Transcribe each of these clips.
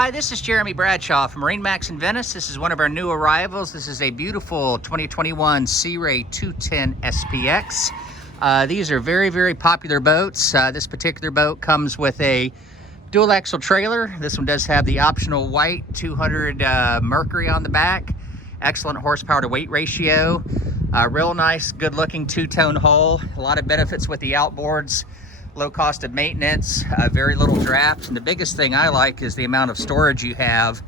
Hi, this is Jeremy Bradshaw from MarineMax in Venice. This is one of our new arrivals. This is a beautiful 2021 Sea Ray 210 SPX. These are very popular boats. This particular boat comes with a dual axle trailer. This one does have the optional white 200 Mercury on the back. Excellent horsepower to weight ratio. Real nice, good looking two-tone hull. A lot of benefits with the outboards. Low cost of maintenance, very little draft, and the biggest thing I like is the amount of storage you have,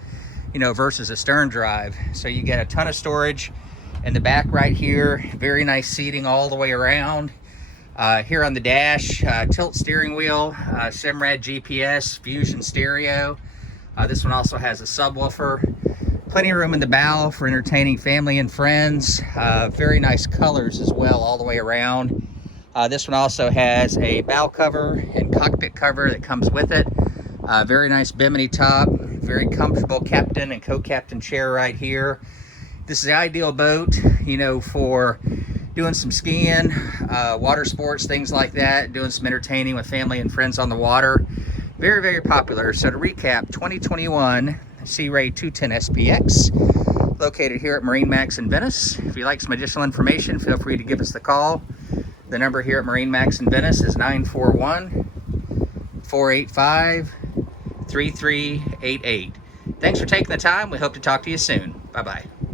versus a stern drive. So you get a ton of storage in the back right here, very nice seating all the way around. Here on the dash, tilt steering wheel, Simrad GPS, Fusion stereo. This one also has a subwoofer. Plenty of room in the bow for entertaining family and friends. Very nice colors as well all the way around. This one also has a bow cover and cockpit cover that comes with it. Very nice bimini top, very comfortable captain and co-captain chair right here. This is the ideal boat, for doing some skiing, water sports, things like that, doing some entertaining with family and friends on the water. Very popular. So to recap, 2021 Sea Ray 210 SPX, located here at MarineMax in Venice. If you'd like some additional information, feel free to give us the call. The number here at MarineMax in Venice is 941-485-3388. Thanks for taking the time. We hope to talk to you soon. Bye-bye.